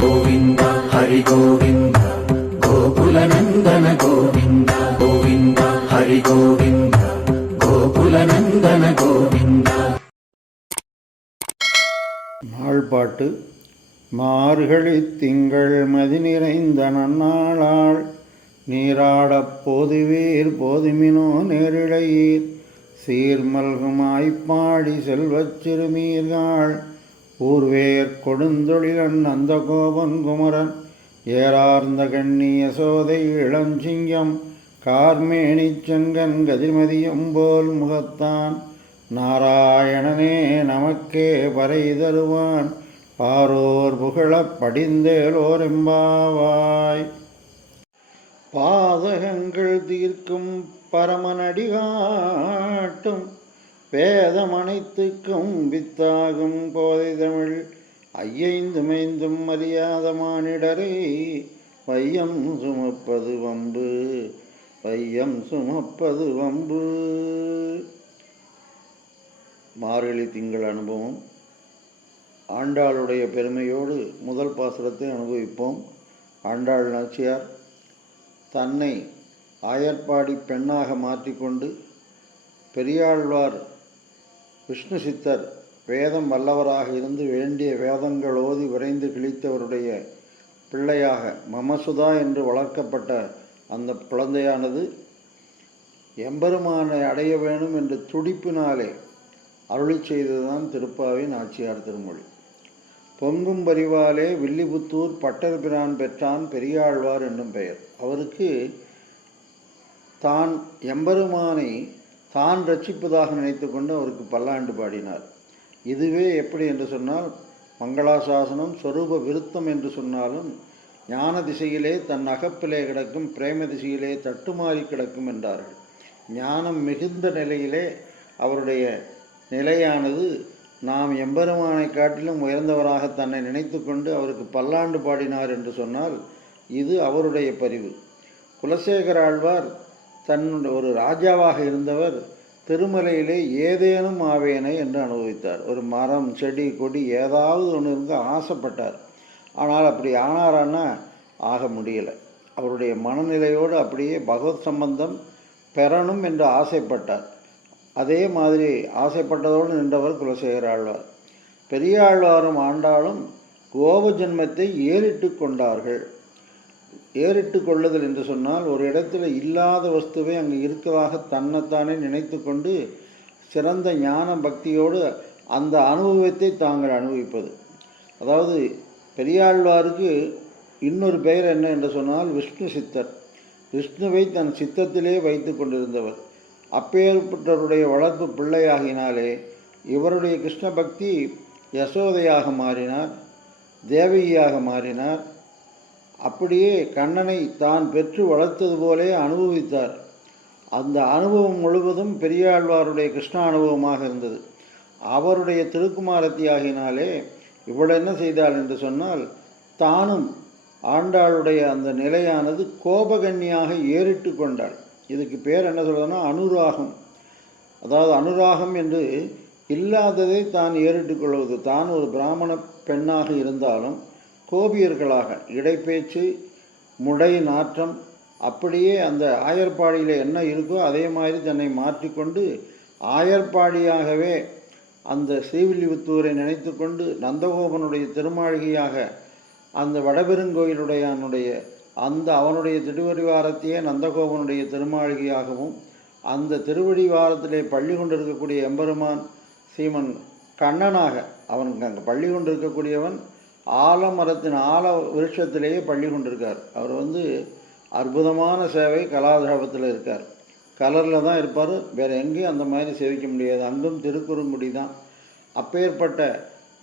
गोविन्द हरि गोविन्द गोकुलनन्दन गोविन्द गोविन्द हरि गोविन्द गोकुलनन्दन गोविन्द. நாள்பாட்டு. மார்கழி திங்கள் மதி நிறைந்த நன்னாளாள் நீராடப் போதுவீர் போதுமினோ நேரிழையீர் சீர்மல்குமாய்ப்பாடி செல்வச் சிறுமீர்கள் ஊர்வேர் கொடுந்தொழிலன் அந்த கோபன் குமரன் ஏறார்ந்த கண்ணி யசோதை இளஞ்சிங்கம் கார்மேனிச் செங்கன் கதிர்மதியும் போல் முகத்தான் நாராயணனே நமக்கே பறை தருவான் பாரோர் புகழப் படிந்தேலோரெம்பாவாய். பாதகங்கள் தீர்க்கும் பரமனடிகாட்டும் வேதமனைத்துக்கும் வித்தாகும் போதை தமிழ் ஐயைந்துமைந்தும் அறியாத மானிடரை வையம் சுமப்பது வம்பு வையம் சுமப்பது வம்பு. மார்கழி திங்கள் அனுபவம். ஆண்டாளுடைய பெருமையோடு முதல் பாசுரத்தை அனுபவிப்போம். ஆண்டாள் நாச்சியார் தன்னை ஆயர்பாடி பெண்ணாக மாற்றிக்கொண்டு பெரியாழ்வார் விஷ்ணு சித்தர் வேதம் வல்லவராக இருந்து வேண்டிய வேதங்கள் ஓதி விரைந்து கிழித்தவருடைய பிள்ளையாக மமசுதா என்று வளர்க்கப்பட்ட அந்த குழந்தையானது எம்பெருமானை அடைய வேணும் என்று துடிப்பினாலே அருளி செய்ததுதான் திருப்பாவை நாச்சியார் திருமொழி. பொங்கும் பரிவாலே வில்லிபுத்தூர் பட்டர் பிரான் பெற்றான் பெரியாழ்வார் என்னும் பெயர். அவருக்கு தான் எம்பெருமானை தான் ரட்சிப்பதாக நினைத்து கொண்டு அவருக்கு பல்லாண்டு பாடினார். இதுவே எப்படி என்று சொன்னால் மங்களாசாசனம் சொரூப விருத்தம் என்று சொன்னாலும் ஞான திசையிலே தன் அகப்பிலே கிடக்கும் பிரேம திசையிலே தட்டுமாறி கிடக்கும் என்றார்கள். ஞானம் மிகுந்த நிலையிலே அவருடைய நிலையானது நாம் எம்பெருமானை காட்டிலும் உயர்ந்தவராக தன்னை நினைத்து கொண்டு அவருக்கு பல்லாண்டு பாடினார் என்று சொன்னால் இது அவருடைய பரிவு. குலசேகர ஆழ்வார் ஒரு ராஜாவாக இருந்தவர் திருமலையிலே ஏதேனும் ஆவேனை என்று அனுபவித்தார். ஒரு மரம் செடி கொடி ஏதாவது ஒன்று இருந்து ஆசைப்பட்டார். ஆனால் அப்படி ஆனாரான்னா ஆக முடியலை. அவருடைய மனநிலையோடு அப்படியே பகவத் சம்பந்தம் பெறணும் என்று ஆசைப்பட்டார். அதே மாதிரி ஆசைப்பட்டதோடு நின்றவர் குலசேகர ஆழ்வார். பெரியாழ்வாரும் ஆண்டாளும் கோப ஜென்மத்தை ஏறிட்டு கொண்டார்கள். ஏறிட்டு கொள்ளுதல் என்று சொன்னால் ஒரு இடத்துல இல்லாத வஸ்துவை அங்கு இருக்கதாக தன்னைத்தானே நினைத்து கொண்டு சிறந்த ஞான பக்தியோடு அந்த அனுபவத்தை தாங்கள் அனுபவிப்பது. அதாவது பெரியாழ்வாருக்கு இன்னொரு பெயர் என்ன என்று சொன்னால் விஷ்ணு சித்தர். விஷ்ணுவை தன் சித்தத்திலே வைத்து கொண்டிருந்தவர். அப்பேற்பட்டவருடைய வளர்ப்பு பிள்ளையாகினாலே இவருடைய கிருஷ்ண பக்தி யசோதையாக மாறினார், தேவகியாக மாறினார். அப்படியே கண்ணனை தான் பெற்று வளர்த்தது போலே அனுபவித்தார். அந்த அனுபவம் முழுவதும் பெரியாழ்வாருடைய கிருஷ்ண அனுபவமாக இருந்தது. அவருடைய திருக்குமாரத்தியாகினாலே இவள் என்ன செய்தாள் என்று சொன்னால் தானும் ஆண்டாளுடைய அந்த நிலையானது கோபகன்னியாக ஏறிட்டு கொண்டாள். இதுக்கு பேர் என்ன சொல்றதுன்னா அனுராகம். அதாவது அனுராகம் என்று இல்லாததை தான் ஏறிட்டு கொள்வது. தான் ஒரு பிராமண பெண்ணாக இருந்தாலும் கோபியர்களாக இடைப்பேச்சு முடை நாற்றம் அப்படியே அந்த ஆயர்பாடியில் என்ன இருக்கோ அதே மாதிரி தன்னை மாற்றிக்கொண்டு ஆயர்பாடியாகவே அந்த ஸ்ரீவில்லிபுத்தூரை நினைத்து கொண்டு நந்தகோபனுடைய திருமாளிகையாக அந்த வடபெருங்கோயிலுடைய அந்த அவனுடைய திருவடிவாரத்தையே நந்தகோபனுடைய திருமாளிகையாகவும் அந்த திருவடிவாரத்திலே பள்ளி கொண்டிருக்கக்கூடிய எம்பெருமான் சீமன் கண்ணனாக அவனுக்கு அங்கே பள்ளி கொண்டிருக்கக்கூடியவன் ஆலமரத்தின் ஆல விருட்சத்திலேயே பள்ளி கொண்டிருக்கார். அவர் அற்புதமான சேவை கலாதாபத்தில் இருக்கார். கலரில் தான் இருப்பார், வேறு எங்கேயும் அந்த மாதிரி சேவிக்க முடியாது. அங்கும் திருக்குறுங்குடி தான். அப்பேற்பட்ட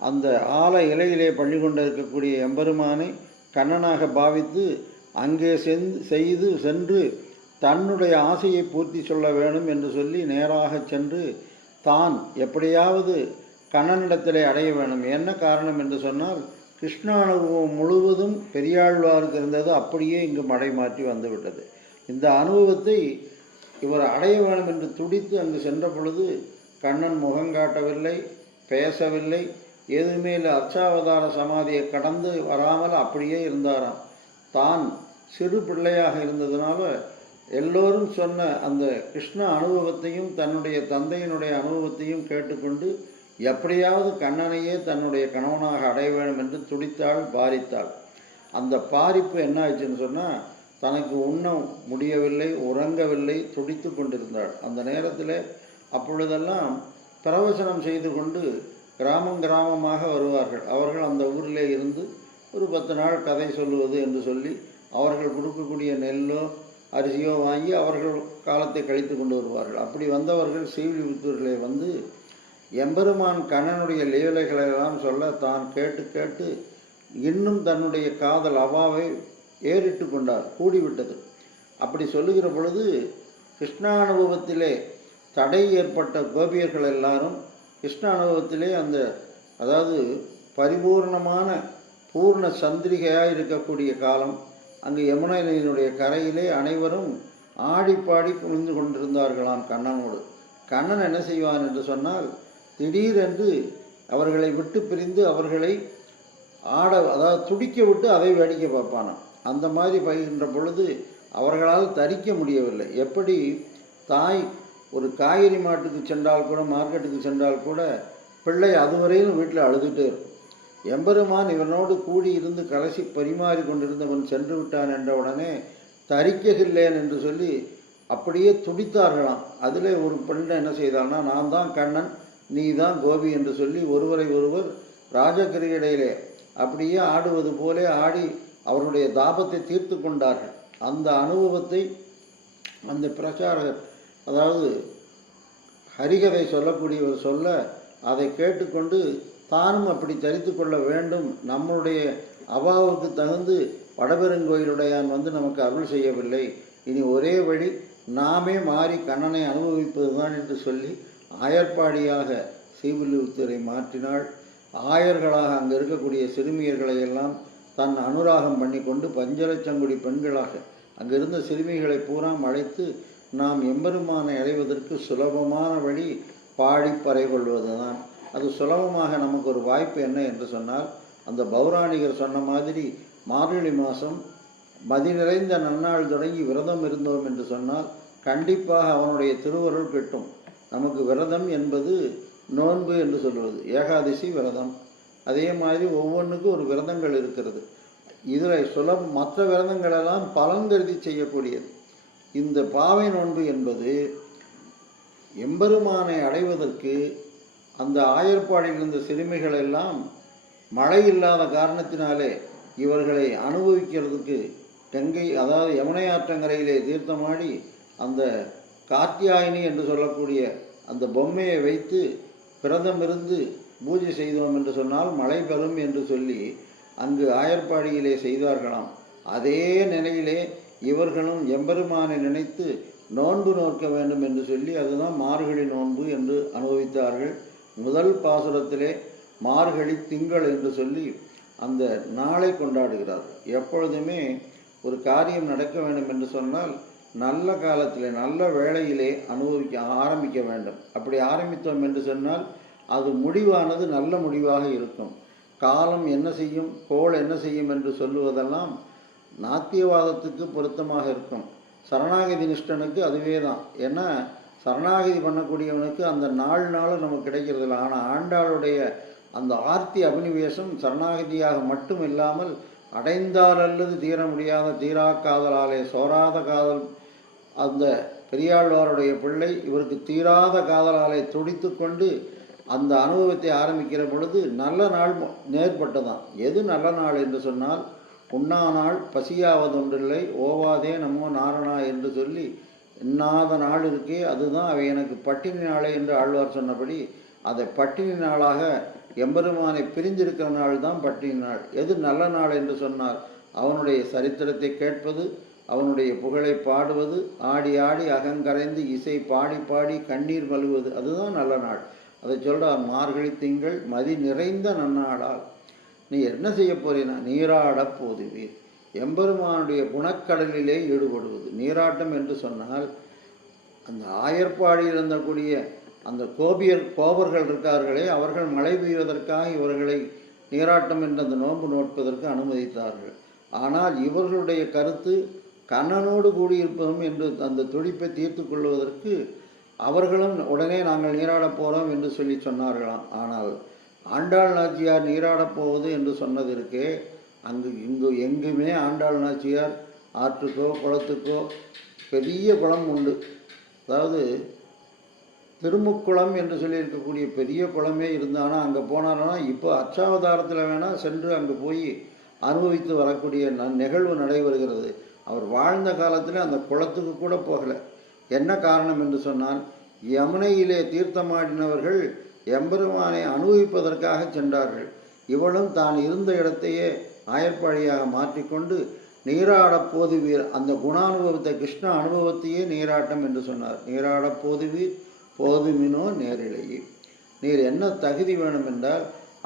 அந்த ஆல இலையிலே பள்ளி கொண்டு இருக்கக்கூடிய எம்பெருமானை கண்ணனாக பாவித்து அங்கே சென்று தன்னுடைய ஆசையை பூர்த்தி சொல்ல வேணும் என்று சொல்லி நேராக சென்று தான் எப்படியாவது கண்ணனிடத்திலே அடைய வேணும். என்ன காரணம் என்று சொன்னால் கிருஷ்ண அனுபவம் முழுவதும் பெரியாழ்வாருக்கு இருந்தது அப்படியே இங்கு மடை மாற்றி வந்துவிட்டது. இந்த அனுபவத்தை இவர் அடைய வேணும் என்று துடித்து அங்கு சென்ற பொழுது கண்ணன் முகங்காட்டவில்லை, பேசவில்லை. எதுவுமே இல்லை, அர்ச்சாவதார சமாதியை கடந்து வராமல் அப்படியே இருந்தாராம். தான் சிறு பிள்ளையாக இருந்ததுனால எல்லோரும் சொன்ன அந்த கிருஷ்ண அனுபவத்தையும் தன்னுடைய தந்தையினுடைய அனுபவத்தையும் கேட்டுக்கொண்டு எப்படியாவது கண்ணனையே தன்னுடைய கணவனாக அடைய வேண்டும் என்று துடித்தாள், பாரித்தாள். அந்த பாரிப்பு என்ன ஆயிடுச்சுன்னு சொன்னால், தனக்கு உண்ண முடியவில்லை, உறங்கவில்லை, துடித்து கொண்டிருந்தாள். அந்த நேரத்தில் அப்பொழுதெல்லாம் பிரவசனம் செய்து கொண்டு கிராமமாக வருவார்கள். அவர்கள் அந்த ஊரிலே இருந்து ஒரு 10 நாள் கதை சொல்லுவது என்று சொல்லி அவர்கள் கொடுக்கக்கூடிய நெல்லோ அரிசியோ வாங்கி அவர்கள் காலத்தை கழித்து கொண்டு வருவார்கள். அப்படி வந்தவர்கள் ஸ்ரீவில்லிபுத்தூரிலே வந்து எம்பெருமான் கண்ணனுடைய லீலைகளெல்லாம் சொல்ல தான் கேட்டு இன்னும் தன்னுடைய காதல் அவாவை ஏறிட்டு கொண்டார், கூடிவிட்டது. அப்படி சொல்லுகிற பொழுது கிருஷ்ணானுபவத்திலே தடை ஏற்பட்ட கோபியர்கள் எல்லாரும் கிருஷ்ண அனுபவத்திலே அதாவது பரிபூர்ணமான பூர்ண சந்திரிகையாக இருக்கக்கூடிய காலம், அங்கு யமுனை நதியினுடைய கரையிலே அனைவரும் ஆடிப்பாடி குளிர்ந்து கொண்டிருந்தார்களாம் கண்ணனோடு. கண்ணன் என்ன செய்வான் என்று சொன்னால், திடீரென்று அவர்களை விட்டு பிரிந்து அவர்களை அதாவது துடிக்க விட்டு அதை வேடிக்கை பார்ப்பானாம். அந்த மாதிரி பயிர்கின்ற பொழுது அவர்களால் தரிக்க முடியவில்லை. எப்படி தாய் ஒரு காய்கறி மாட்டுக்கு சென்றால் கூட, மார்க்கெட்டுக்கு சென்றால் கூட பிள்ளை அதுவரையிலும் வீட்டில் அழுதுகிட்டே இருக்கும். எம்பெருமான் இவனோடு கூடி இருந்து கலசி பரிமாறி கொண்டிருந்தவன் சென்று விட்டான் என்ற உடனே தரிக்ககில்லேன் என்று சொல்லி அப்படியே துடித்தார்களாம். அதில் ஒரு பெண்ணை என்ன செய்தால்னா, நான் தான் கண்ணன், நீ தான் கோபி என்று சொல்லி ஒருவரை ஒருவர் ராஜகிரியிடையிலே அப்படியே ஆடுவது போலே ஆடி அவருடைய தாபத்தை தீர்த்து கொண்டார்கள். அந்த அனுபவத்தை அந்த பிரச்சாரகர், அதாவது ஹரிகதை சொல்லக்கூடியவர் சொல்ல அதை கேட்டுக்கொண்டு தானும் அப்படி தரித்து கொள்ள வேண்டும், நம்முடைய அவாவுக்கு தகுந்து வடபெருங்கோயிலுடையான் வந்து நமக்கு அருள் செய்யவில்லை, இனி ஒரே வழி நாமே மாறி கண்ணனை அனுபவிப்பதுதான் என்று சொல்லி ஆயர்பாடியாக ஸ்ரீவில்லிபுத்தூரை மாற்றினாள். ஆயர்களாக அங்கே இருக்கக்கூடிய சிறுமியர்களை எல்லாம் தன் அனுராகம் பண்ணி கொண்டு பஞ்சலட்சங்குடி பெண்களாக அங்கிருந்த சிறுமிகளை பூரா அழைத்து, நாம் எம்பெருமானை அடைவதற்கு சுலபமான வழி பாடிப்பறை கொள்வது தான். அது சுலபமாக நமக்கு ஒரு வாய்ப்பு என்ன என்று சொன்னால், அந்த பௌராணிகர் சொன்ன மாதிரி மார்கழி மாதம் மதி நிறைந்த நன்னாள் தொடங்கி விரதம் இருந்தோம் என்று சொன்னால் கண்டிப்பாக அவனுடைய திருவருள் கிட்டும். நமக்கு விரதம் என்பது நோன்பு என்று சொல்வது, ஏகாதசி விரதம். அதே மாதிரி ஒவ்வொன்றுக்கும் ஒரு விரதங்கள் இருக்கிறது. இதில் மற்ற விரதங்களெல்லாம் பலன் கருதி செய்யக்கூடியது. இந்த பாவை நோன்பு என்பது எம்பெருமானை அடைவதற்கு அந்த ஆயர்பாடியில் இருந்த சிறுமிகள் எல்லாம் மழை இல்லாத காரணத்தினாலே இவர்களை அனுபவிக்கிறதுக்கு கங்கை, அதாவது யமுனை ஆற்றங்கரையிலே தீர்த்தமாடி அந்த காத்தியாயினி என்று சொல்லக்கூடிய அந்த பொம்மையை வைத்து விரதம் இருந்து பூஜை செய்தோம் என்று சொன்னால் மழை பெறும் என்று சொல்லி அங்கு ஆயர்பாடியிலே செய்தார்களாம். அதே நிலையிலே இவர்களும் எம்பெருமானை நினைத்து நோன்பு நோக்க வேண்டும் என்று சொல்லி அதுதான் மார்கழி நோன்பு என்று அனுபவித்தார்கள். முதல் பாசுரத்திலே மார்கழி திங்கள் என்று சொல்லி அந்த நாளை கொண்டாடுகிறார்கள். எப்பொழுதுமே ஒரு காரியம் நடக்க வேண்டும் என்று சொன்னால் நல்ல காலத்திலே நல்ல வேளையிலே ஆரம்பிக்க வேண்டும். அப்படி ஆரம்பித்தோம் என்று சொன்னால் அது முடிவானது நல்ல முடிவாக இருக்கும். காலம் என்ன செய்யும், கோள் என்ன செய்யும் என்று சொல்லுவதெல்லாம் நாத்தியவாதத்துக்கு பொருத்தமாக இருக்கும். சரணாகதி நிஷ்டனுக்கு அதுவே தான். ஏன்னா சரணாகதி பண்ணக்கூடியவனுக்கு அந்த நாளும் நமக்கு கிடைக்கிறதில்ல. ஆனால் ஆண்டாளுடைய அந்த ஆர்த்தி அபினிவேசம் சரணாகதியாக மட்டும் இல்லாமல் அடைந்தால் அல்லது தீர முடியாத தீரா காதலாலே சோராத காதல், அந்த பெரியாழ்வாருடைய பிள்ளை இவருக்கு தீராத காதலாலே துடித்து கொண்டு அந்த அனுபவத்தை ஆரம்பிக்கிற பொழுது நல்ல நாள் நேர்பட்டதான். எது நல்ல நாள் என்று சொன்னால், உண்ணா நாள் பசியாவதொன்றில்லை ஓவாதே நமோ நாரணா என்று சொல்லி எண்ணாத நாள் இருக்கே, அதுதான் அவை எனக்கு பட்டினி நாளே என்று ஆழ்வார் சொன்னபடி அதை பட்டினி நாளாக எம்பெருமானை பிரிந்திருக்கிற நாள் தான் பட்டினி நாள். எது நல்ல நாள் என்று சொன்னால், அவனுடைய சரித்திரத்தை கேட்பது, அவனுடைய புகழை பாடுவது, ஆடி ஆடி அகங்கரைந்து இசை பாடி பாடி கண்ணீர் மல்வது, அதுதான் நல்ல நாள். அதை சொல்கிறார், மார்கழி திங்கள் மதி நிறைந்த நன்னாளால் நீ என்ன செய்ய போறீனா, நீராடப் போதுவீர். எம்பெருமானுடைய குணக்கடலிலே ஈடுபடுவது. நீராட்டம் என்று சொன்னால் அந்த ஆயர்பாடியில் இருந்தக்கூடிய அந்த கோபர்கள் இருக்கார்களே, அவர்கள் மழை பெய்வதற்காக இவர்களை நீராட்டம் என்ற அந்த நோன்பு நோட்பதற்கு அனுமதித்தார்கள். ஆனால் இவர்களுடைய கருத்து கண்ணனோடு கூடியிருப்பதும் என்று அந்த துடிப்பை தீர்த்து கொள்வதற்கு அவர்களும் உடனே நாங்கள் நீராடப் போகிறோம் என்று சொல்லி சொன்னார்களாம். ஆனால் ஆண்டாள் நாச்சியார் நீராடப் போவது என்று சொன்னதற்கே எங்குமே ஆண்டாள் நாச்சியார் ஆற்றுக்கோ குளத்துக்கோ, பெரிய குளம் உண்டு, அதாவது திருமுக்குளம் என்று சொல்லியிருக்கக்கூடிய பெரிய குளமே இருந்தானா அங்கே போனாலும் இப்போ அச்சாவதாரத்தில் வேணால் சென்று அங்கே போய் அனுபவித்து வரக்கூடிய நிகழ்வு நடைபெறுகிறது. அவர் வாழ்ந்த காலத்தில் அந்த குளத்துக்கு கூட போகலை. என்ன காரணம் என்று சொன்னால், யமுனையிலே தீர்த்தமாடினவர்கள் எம்பெருமானை அனுபவிப்பதற்காக சென்றார்கள். இவளும் தான் இருந்த இடத்தையே ஆயர்பாடியாக மாற்றிக்கொண்டு நீராடப் போதுவீர், அந்த குணானுபவத்தை கிருஷ்ண அனுபவத்தையே நீராட்டம் என்று சொன்னார். நீராடப் போதுவீர் போதுமினோ நேரிலேயே. நீர் என்ன தகுதி வேணும் என்றால்,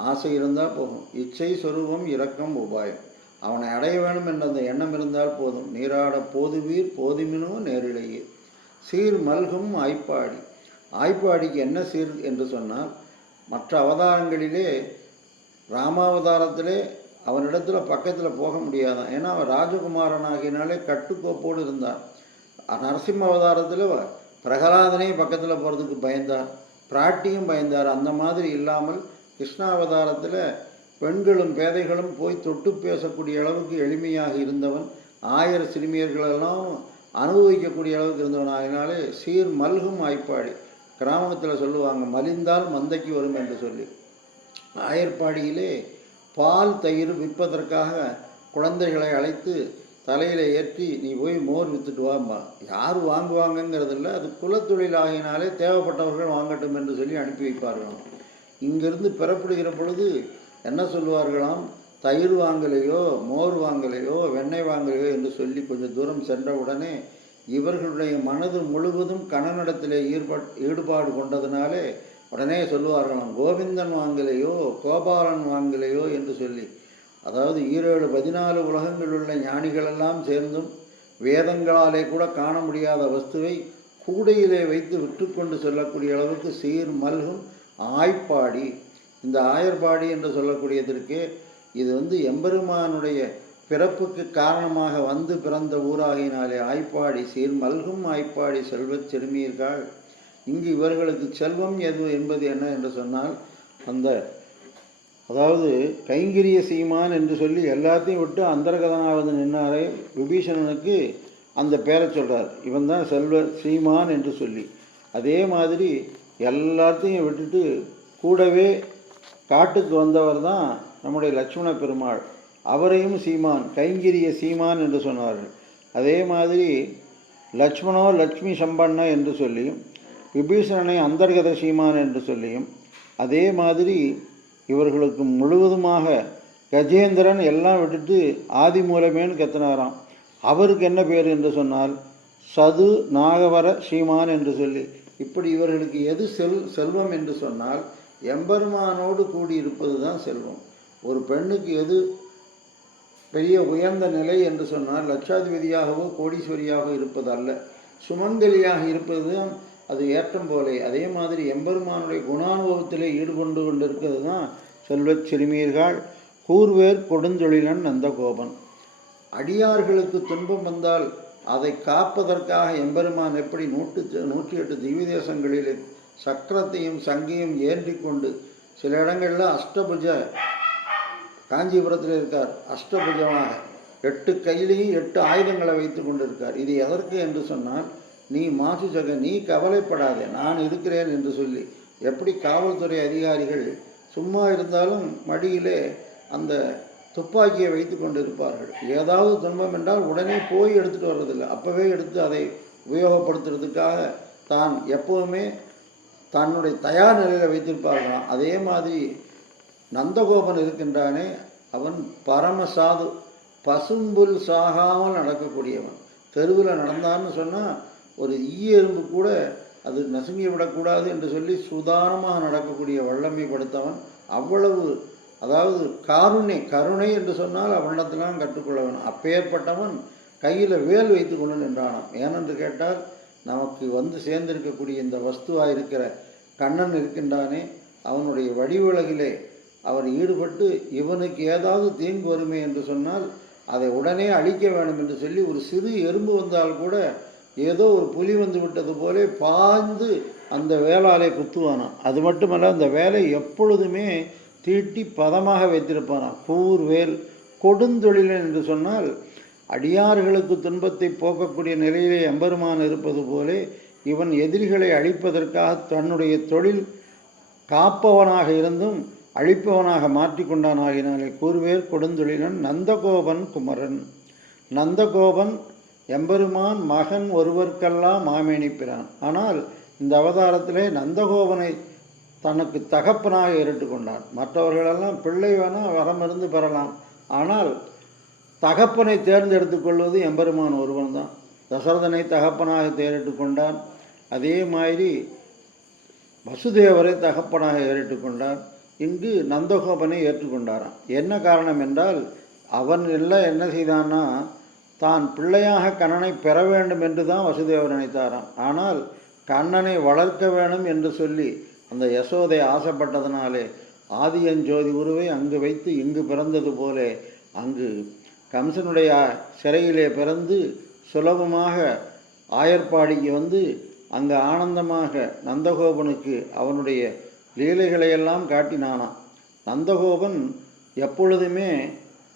ஆசை இருந்தால் போகும், இச்சை சொரூபம் இரக்கம் உபாயம், அவனை அடைய வேணும் என்ற அந்த எண்ணம் இருந்தால் போதும். நீராடப் போதுவீர் போதுமினோ நேரிலேயே. சீர் மல்கும் ஆய்ப்பாடி. ஆய்ப்பாடிக்கு என்ன சீர் என்று சொன்னால், மற்ற அவதாரங்களிலே ராமாவதாரத்திலே அவனிடத்தில் பக்கத்தில் போக முடியாதான். ஏன்னா அவன் ராஜகுமாரனாகினாலே கட்டுக்கோப்போடு இருந்தான். நரசிம்ம அவதாரத்தில் பிரகலாதனே பக்கத்தில் போகிறதுக்கு பயந்தார், பிராட்டியும் பயந்தார். அந்த மாதிரி இல்லாமல் கிருஷ்ணாவதாரத்தில் பெண்களும் பேதைகளும் போய் தொட்டு பேசக்கூடிய அளவுக்கு எளிமையாக இருந்தவன், 1000 சிறுமியர்களெல்லாம் அனுபவிக்கக்கூடிய அளவுக்கு இருந்தவன். ஆகினாலே சீர் மல்கும் ஆய்ப்பாடி. கிராமத்தில் சொல்லுவாங்க, மலிந்தால் மந்தைக்கு வரும் என்று சொல்லி. ஆயர்பாடியிலே பால் தயிர் விற்பதற்காக குழந்தைகளை அழைத்து தலையில் ஏற்றி நீ போய் மோர் விற்றுட்டு வாம்மா. யார் வாங்குவாங்கங்கிறதில்ல, அது குலத்தொழிலாகினாலே தேவைப்பட்டவர்கள் வாங்கட்டும் என்று சொல்லி அனுப்பி வைப்பார்களாம். இங்கிருந்து பெறப்படுகிற பொழுது என்ன சொல்லுவார்களாம், தயிர் வாங்கலையோ மோர் வாங்கலையோ வெண்ணெய் வாங்கலையோ என்று சொல்லி கொஞ்சம் தூரம் சென்றவுடனே இவர்களுடைய மனது முழுவதும் கண்ணனிடத்திலே ஈடுபாடு கொண்டதினாலே உடனே சொல்லுவார்களாம், கோவிந்தன் வாங்கலையோ கோபாலன் வாங்கலையோ என்று சொல்லி. அதாவது 14 உலகங்கள் உள்ள ஞானிகளெல்லாம் சேர்ந்தும் வேதங்களாலே கூட காண முடியாத வஸ்துவை கூடையிலே வைத்து விற்று கொண்டு செல்லக்கூடிய அளவுக்கு சீர் மல்கும் ஆய்ப்பாடி. இந்த ஆயர்பாடி என்று சொல்லக்கூடியதற்கு இது எம்பெருமானுடைய பிறப்புக்கு காரணமாக வந்து பிறந்த ஊராகினாலே ஆய்ப்பாடி. சீர் மல்கும் ஆய்ப்பாடி செல்வச் சிறுமியர்கள். இங்கு இவர்களுக்கு செல்வம் எது என்பது என்ன என்று சொன்னால், அதாவது கைங்கிரிய சீமான் என்று சொல்லி எல்லாத்தையும் விட்டு அந்தர்கதனாவது நின்னாரே விபீஷணனுக்கு அந்த பேரை சொல்கிறார். இவன் தான் செல்வ சீமான் என்று சொல்லி. அதே மாதிரி எல்லாத்தையும் விட்டுட்டு கூடவே காட்டுக்கு வந்தவர் தான் நம்முடைய லட்சுமண பெருமாள். அவரையும் சீமான், கைங்கிரிய சீமான் என்று சொன்னார்கள். அதே மாதிரி லட்சுமணோ லட்சுமி சம்பன்ன என்று சொல்லியும், விபீஷணனை அந்தர்கத சீமான் என்று சொல்லியும், அதே மாதிரி இவர்களுக்கு முழுவதுமாக கஜேந்திரன் எல்லாம் விட்டுட்டு ஆதி மூலமேன்னு கத்தினாராம். அவருக்கு என்ன பேர் என்று சொன்னால் சது நாகவர சீமான் என்று சொல்லி. இப்படி இவர்களுக்கு எது செல்வம் என்று சொன்னால், எம்பெருமானோடு கூடியிருப்பது தான் செல்வம். ஒரு பெண்ணுக்கு எது பெரிய உயர்ந்த நிலை என்று சொன்னால், லட்சாதிபதியாகவோ கோடீஸ்வரியாகவோ இருப்பது அல்ல, சுமங்கலியாக இருப்பது தான் அது ஏற்றம் போலே. அதே மாதிரி எம்பெருமானுடைய குணானுபவத்திலே ஈடுபட்டு கொண்டிருக்கிறது தான் செல்வச் சிறுமியர்கள். கூர்வேர் கொடுந்தொழிலன் நந்தகோபன். அடியார்களுக்கு துன்பம் வந்தால் அதை காப்பதற்காக எம்பெருமான் எப்படி 108 திவ்ய தேசங்களிலே சக்கரத்தையும் சங்கையும் ஏற்றி கொண்டு, சில இடங்களில் அஷ்டபுஜ, காஞ்சிபுரத்தில் இருக்கார், அஷ்டபுஜமாக 8 கையிலையும் 8 ஆயுதங்களை வைத்து கொண்டு இருக்கார். இது எதற்கு என்று சொன்னால், நீ மாசுசக, நீ கவலைப்படாதே, நான் இருக்கிறேன் என்று சொல்லி. எப்படி காவல்துறை அதிகாரிகள் சும்மா இருந்தாலும் மடியிலே அந்த துப்பாக்கியை வைத்து கொண்டு இருப்பார்கள். ஏதாவது துன்பம் என்றால் உடனே போய் எடுத்துகிட்டு வர்றதில்லை, அப்போவே எடுத்து அதை உபயோகப்படுத்துறதுக்காக தான் எப்போவுமே தன்னுடைய தயார் நிலையில் வைத்திருப்பார்களாம். அதே மாதிரி நந்தகோபன் இருக்கின்றானே, அவன் பரமசாது, பசும்புல் சாகாமல் நடக்கக்கூடியவன். தெருவில் நடந்தான்னு சொன்னால் ஒரு ஈய எறும்பு கூட அது நசுங்கி விடக்கூடாது என்று சொல்லி சுதாரணமாக நடக்கக்கூடிய வல்லமை படுத்தவன். அவ்வளவு, அதாவது கருணை என்று சொன்னால் அவனிடத்திலாம் கற்றுக்கொள்ள வேணும். அப்பேற்பட்டவன் கையில் வேல் வைத்து கொண்டு நின்றானான். ஏனென்று கேட்டால், நமக்கு சேர்ந்திருக்கக்கூடிய இந்த வஸ்துவாக இருக்கிற கண்ணன் இருக்கின்றானே அவனுடைய வடிவுலகிலே அவர் ஈடுபட்டு இவனுக்கு ஏதாவது தீங்கு வருமே என்று சொன்னால் அதை உடனே அழிக்க வேண்டும் என்று சொல்லி ஒரு சிறு எறும்பு வந்தால் கூட ஏதோ ஒரு புலி வந்து விட்டது போலே பாய்ந்து அந்த வேலாலை குத்துவானான். அது மட்டுமல்ல, அந்த வேலை எப்பொழுதுமே தீட்டி பதமாக வைத்திருப்பானான். கூர்வேல் கொடுந்தொழிலன் என்று சொன்னால் அடியார்களுக்கு துன்பத்தை போக்கக்கூடிய நிலையிலே எம்பெருமான் இருப்பது போலே இவன் எதிரிகளை அழிப்பதற்காக தன்னுடைய தொழில் காப்பவனாக இருந்தும் அழிப்பவனாக மாற்றிக்கொண்டான். ஆகினாலே கூர்வேல் கொடுந்தொழிலன் நந்தகோபன் குமரன். நந்தகோபன் எம்பெருமான் மகன் ஒருவர்க்கெல்லாம் மாமேனிப்பிறான். ஆனால் இந்த அவதாரத்திலே நந்தகோபனை தனக்கு தகப்பனாக ஏறிட்டுக்கொண்டான். மற்றவர்களெல்லாம் பிள்ளை வேணால் வரமிருந்து பெறலாம், ஆனால் தகப்பனை தேர்ந்தெடுத்து கொள்வது எம்பெருமான் ஒருவன் தான். தசரதனை தகப்பனாக தேரிட்டு கொண்டான். அதே மாதிரி வசுதேவரை தகப்பனாக ஏறிட்டு கொண்டான். இங்கு நந்தகோபனை ஏற்றுக்கொண்டாராம். என்ன காரணம் என்றால், அவன் எல்லாம் என்ன செய்தான்னா, தான் பிள்ளையாக கண்ணனை பெற வேண்டும் என்று தான் வசுதேவர் நினைத்தாராம். ஆனால் கண்ணனை வளர்க்க வேண்டும் என்று சொல்லி அந்த யசோதை ஆசைப்பட்டதனாலே ஆதியஞ்சோதி உருவை அங்கு வைத்து இங்கு பிறந்தது போலே அங்கு கம்சனுடைய சிறையிலே பிறந்து சுலபமாக ஆயர்பாடிக்கு வந்து அங்கு ஆனந்தமாக நந்தகோபனுக்கு அவனுடைய லீலைகளையெல்லாம் காட்டினானான். நந்தகோபன் எப்பொழுதுமே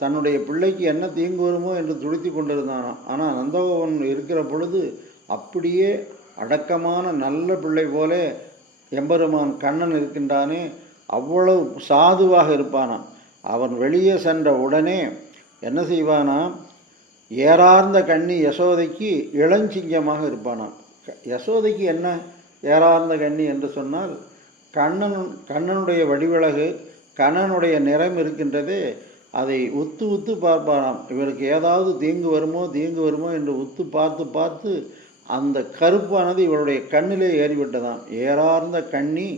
தன்னுடைய பிள்ளைக்கு என்ன தீங்கு வருமோ என்று துடித்து கொண்டிருந்தானான். ஆனால் நந்தகோபன் இருக்கிற பொழுது அப்படியே அடக்கமான நல்ல பிள்ளை போல எம்பெருமான் கண்ணன் இருக்கின்றானே அவ்வளவு சாதுவாக இருப்பானான். அவன் வெளியே சென்ற உடனே என்ன செய்வானாம், ஏறார்ந்த கண்ணி யசோதைக்கு இளஞ்சிங்கமாக இருப்பானாம். யசோதைக்கு என்ன ஏறார்ந்த கண்ணி என்று சொன்னால், கண்ணனுடைய வடிவிலகு கண்ணனுடைய நிறம் இருக்கின்றதே, அதை உத்து உத்து பார்ப்பாராம். இவருக்கு ஏதாவது தீங்கு வருமோ என்று உத்து பார்த்து பார்த்து அந்த கருப்பானது இவருடைய கண்ணிலே ஏறிவிட்டதாம். ஏறார்ந்த கண்ணி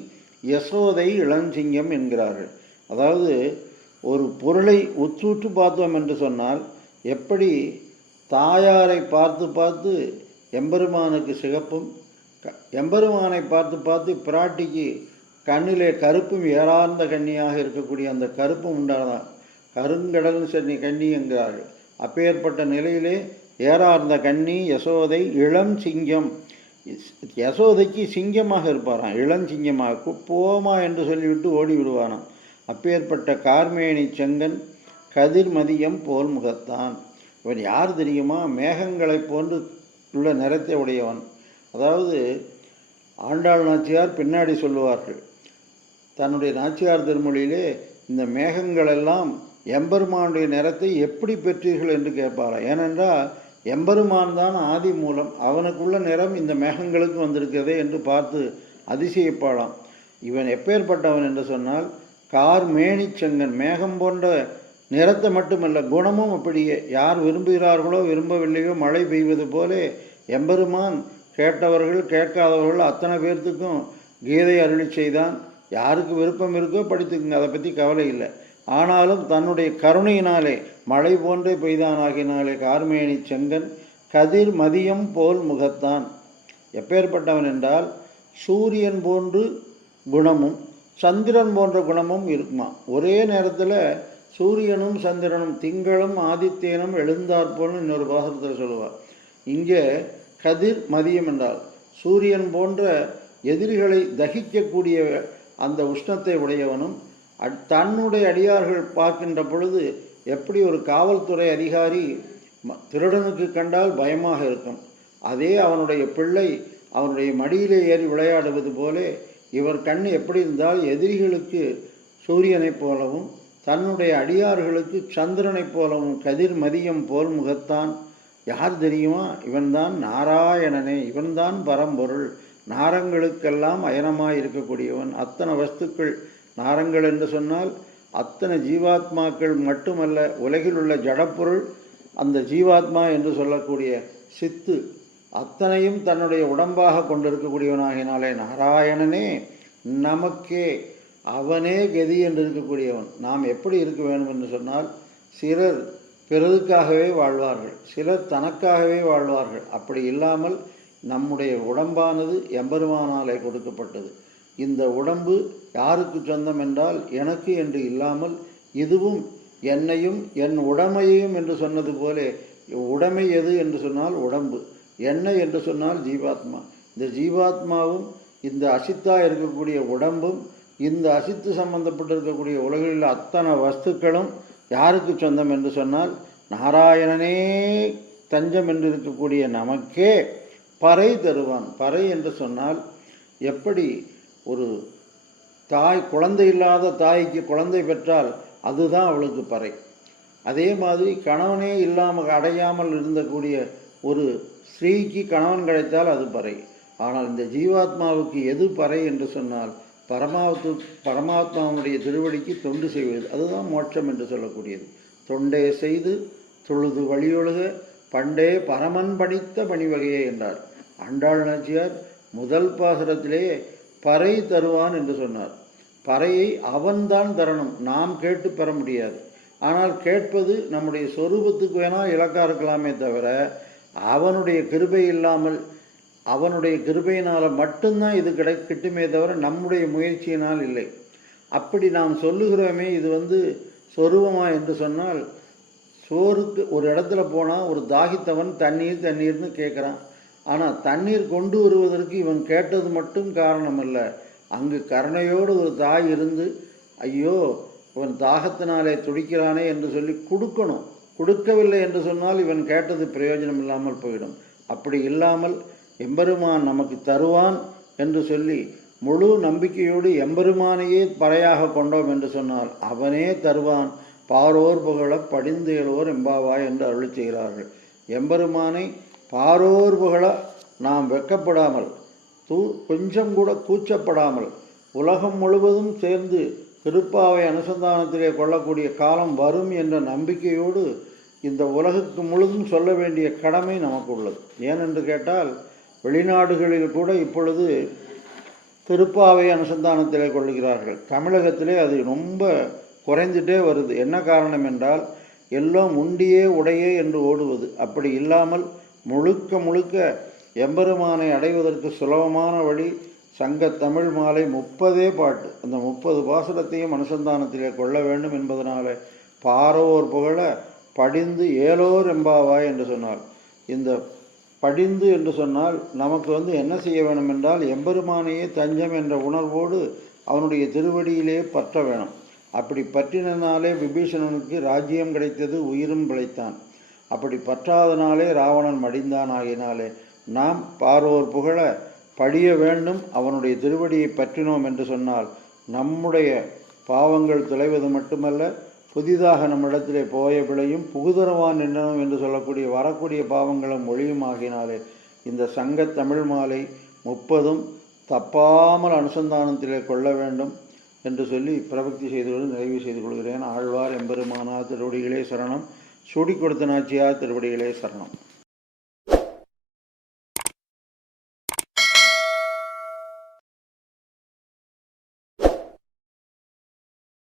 யசோதை இளஞ்சிங்கம் என்கிறார்கள். அதாவது ஒரு பொருளை உற்று பார்த்தோம் என்று சொன்னால், எப்படி தாயாரை பார்த்து பார்த்து எம்பெருமானுக்கு சிகப்பும், எம்பெருமானை பார்த்து பார்த்து பிராட்டிக்கு கண்ணிலே கருப்பும் ஏறார்ந்த கண்ணியாக இருக்கக்கூடிய அந்த கருப்பும் உண்டானதான் கருங்கடல் சென்னி கண்ணி என்கிறார்கள். அப்பேற்பட்ட நிலையிலே ஏறார்ந்த கண்ணி யசோதை இளம் சிங்கம். யசோதைக்கு சிங்கமாக இருப்பாராம், இளஞ்சிங்கமாக. போமா என்று சொல்லிவிட்டு ஓடி விடுவானாம். அப்பேற்பட்ட கார்மேனி செங்கன் கதிர்மதியம் போல் முகத்தான். இவன் யார் தெரியுமா? மேகங்களை போன்று உள்ள நிறத்தை உடையவன். அதாவது ஆண்டாள் நாச்சியார் பின்னாடி சொல்லுவார்கள், தன்னுடைய நாச்சியார் திருமொழியிலே இந்த மேகங்களெல்லாம் எம்பெருமானுடைய நிறத்தை எப்படி பெற்றீர்கள் என்று கேட்பாராம். ஏனென்றால் எம்பெருமான் தான் ஆதி மூலம், அவனுக்குள்ள நிறம் இந்த மேகங்களுக்கு வந்திருக்கிறதே என்று பார்த்து அதிசயிப்பாளாம். இவன் எப்பேற்பட்டவன் என்று சொன்னால், கார்மேனி செங்கன், மேகம் போன்ற நிறத்தை மட்டுமல்ல குணமும் அப்படியே. யார் விரும்புகிறார்களோ விரும்பவில்லையோ மழை பெய்வது போலே எம்பெருமான் கேட்டவர்கள் கேட்காதவர்கள் அத்தனை பேர்த்துக்கும் கீதை அருளி செய்தான். யாருக்கு விருப்பம் இருக்கோ படித்துக்குங்க, அதை பற்றி கவலை இல்லை. ஆனாலும் தன்னுடைய கருணையினாலே மழை போன்றே பெய்தானாகினாலே கார்மேனி செங்கன் கதிர் மதியம் போல் முகத்தான். எப்பேற்பட்டவன் என்றால், சூரியன் போன்று குணமும் சந்திரன் போன்ற குணமும் இருக்குமா. ஒரே நேரத்தில் சூரியனும் சந்திரனும் திங்களும் ஆதித்யனும் எழுந்தாற்போல்னு இன்னொரு பாசத்தில் சொல்லுவார். இங்கே கதிர் மதியம் என்றால் சூரியன் போன்ற எதிரிகளை தகிக்கக்கூடிய அந்த உஷ்ணத்தை உடையவனும், தன்னுடைய அடியார்கள் பார்க்கின்ற பொழுது எப்படி ஒரு காவல்துறை அதிகாரி திருடனுக்கு கண்டால் பயமாக இருக்கும், அதே அவனுடைய பிள்ளை அவனுடைய மடியிலே ஏறி விளையாடுவது போலே இவர் கண் எப்படி இருந்தால் எதிரிகளுக்கு சூரியனைப் போலவும் தன்னுடைய அடியார்களுக்கு சந்திரனைப் போலவும் கதிர் மதியம் போல் முகத்தான். யார் தெரியுமா? இவன்தான் நாராயணனே, இவன்தான் பரம்பொருள், நாரங்களுக்கெல்லாம் அயனமாய் இருக்கக்கூடியவன். அத்தனை வஸ்துக்கள், நாரங்கள் என்று சொன்னால் அத்தனை ஜீவாத்மாக்கள் மட்டுமல்ல, உலகில் உள்ள ஜடப்பொருள் அந்த ஜீவாத்மா என்று சொல்லக்கூடிய சித்து அத்தனையும் தன்னுடைய உடம்பாக கொண்டிருக்கக்கூடியவனாகினாலே நாராயணனே நமக்கே, அவனே கதி என்று இருக்கக்கூடியவன். நாம் எப்படி இருக்க வேண்டும் என்று சொன்னால், சிலர் பிறருக்காகவே வாழ்வார்கள், சிலர் தனக்காகவே வாழ்வார்கள். அப்படி இல்லாமல் நம்முடைய உடம்பானது எம்பெருமானாலே கொடுக்கப்பட்டது. இந்த உடம்பு யாருக்கு சொந்தம் என்றால் எனக்கு என்று இல்லாமல் இதுவும் என்னையும் என் உடைமையையும் என்று சொன்னது போல, உடைமை எது என்று சொன்னால் உடம்பு, என்ன என்று சொன்னால் ஜீவாத்மா. இந்த ஜீவாத்மாவும் இந்த அசித்தா இருக்கக்கூடிய உடம்பும் இந்த அசித்து சம்பந்தப்பட்டு இருக்கக்கூடிய உலகில் அத்தனை வஸ்துக்களும் யாருக்கு சொந்தம் என்று சொன்னால் நாராயணனே தஞ்சம் என்று இருக்கக்கூடிய நமக்கே பறை தருவான். பறை என்று சொன்னால் எப்படி ஒரு தாய் குழந்தை இல்லாத தாய்க்கு குழந்தை பெற்றால் அதுதான் அவளுக்கு பறை. அதே மாதிரி கணவனே இல்லாமல் அடையாமல் இருந்தக்கூடிய ஒரு ஸ்ரீக்கு கணவன் கிடைத்தால் அது பறை. ஆனால் இந்த ஜீவாத்மாவுக்கு எது பறை என்று சொன்னால் பரமாத்மாவுடைய திருவடிக்கு தொண்டு செய்வது, அதுதான் மோட்சம் என்று சொல்லக்கூடியது. தொண்டே செய்து தொழுது வழியொழுக பண்டே பரமன் படித்த பணிவகையே என்றார் ஆண்டாள் நாச்சியார். முதல் பாசுரத்திலே பறை தருவான் என்று சொன்னார். பறையை அவன்தான் தரணும், நாம் கேட்டு பெற முடியாது. ஆனால் கேட்பது நம்முடைய சொரூபத்துக்கு வேணால் இலக்கா இருக்கலாமே தவிர அவனுடைய கிருபை இல்லாமல், அவனுடைய கிருபையினால் மட்டும்தான் இது கிட்டுமே தவிர நம்முடைய முயற்சியினால் இல்லை. அப்படி நாம் சொல்லுகிறோமே இது சொரூபமா என்று சொன்னால், சோறுக்கு ஒரு இடத்துல போனால் ஒரு தாகித்தவன் தண்ணீர் தண்ணீர்னு கேட்குறான். ஆனால் தண்ணீர் கொண்டு வருவதற்கு இவன் கேட்டது மட்டும் காரணம் அல்ல, அங்கு கருணையோடு ஒரு தாய் இருந்து ஐயோ இவன் தாகத்தினாலே துடிக்கிறானே என்று சொல்லி கொடுக்கணும். கொடுக்கவில்லை என்று சொன்னால் இவன் கேட்டது பிரயோஜனம் இல்லாமல் போயிடும். அப்படி இல்லாமல் எம்பெருமான் நமக்கு தருவான் என்று சொல்லி முழு நம்பிக்கையோடு எம்பெருமானையே பறையாக கொண்டோம் என்று சொன்னால் அவனே தருவான். பாரோர் புகழ படிந்தேலோர் எம்பாவாய் என்று அருள் செய்கிறார்கள். எம்பெருமானை பாரோர் புகழ நாம் வெக்கப்படாமல், கொஞ்சம் கூட கூச்சப்படாமல் உலகம் முழுவதும் சேர்ந்து திருப்பாவை அனுசந்தானத்திலே கொள்ளக்கூடிய காலம் வரும் என்ற நம்பிக்கையோடு இந்த உலகுக்கு முழுதும் சொல்ல வேண்டிய கடமை நமக்கு உள்ளது. ஏனென்று கேட்டால் வெளிநாடுகளில் கூட இப்பொழுது திருப்பாவை அனுசந்தானத்திலே கொள்ளுகிறார்கள். தமிழகத்திலே அது ரொம்ப குறைந்துட்டே வருது. என்ன காரணம் என்றால் எல்லாம் உண்டியே உடையே என்று ஓடுவது. அப்படி இல்லாமல் முழுக்க முழுக்க எம்பெருமானை அடைவதற்கு சுலபமான வழி சங்க தமிழ் மாலை 30 பாட்டு. அந்த 30 பாசுரத்தையும் அனுசந்தானத்திலே கொள்ள வேண்டும் என்பதனால பாரோர் புகழ படிந்து ஏலோர் எம்பாவாய் என்று சொன்னார். இந்த படிந்து என்று சொன்னால் நமக்கு என்ன செய்ய வேண்டும் என்றால் எம்பெருமானையே தஞ்சம் என்ற உணர்வோடு அவனுடைய திருவடியிலே பற்ற வேணும். அப்படி பற்றினாலே விபீஷணனுக்கு ராஜ்யம் கிடைத்தது, உயிரும் பிழைத்தான். அப்படி பற்றாதனாலே ராவணன் மடிந்தான். ஆகினாலே நாம் பாரோர் புகழ படிய வேண்டும். அவனுடைய திருவடியை பற்றினோம் என்று சொன்னால் நம்முடைய பாவங்கள் தொலைவது மட்டுமல்ல, புதிதாக நம்மிடத்திலே போய பிழையும் புகுதரவான் நின்றனும் என்று சொல்லக்கூடிய வரக்கூடிய பாவங்களும் ஒளியும் ஆகினாலே இந்த சங்க தமிழ் மாலை 30 தப்பாமல் அனுசந்தானத்திலே கொள்ள வேண்டும் என்று சொல்லி பிரபக்தி செய்து கொண்டு நிறைவு செய்து கொள்கிறேன். ஆழ்வார் எம்பெருமானார் திருவடிகளே சரணம். சூடி கொடுத்த நாச்சியார் திருவடிகளே சரணம்.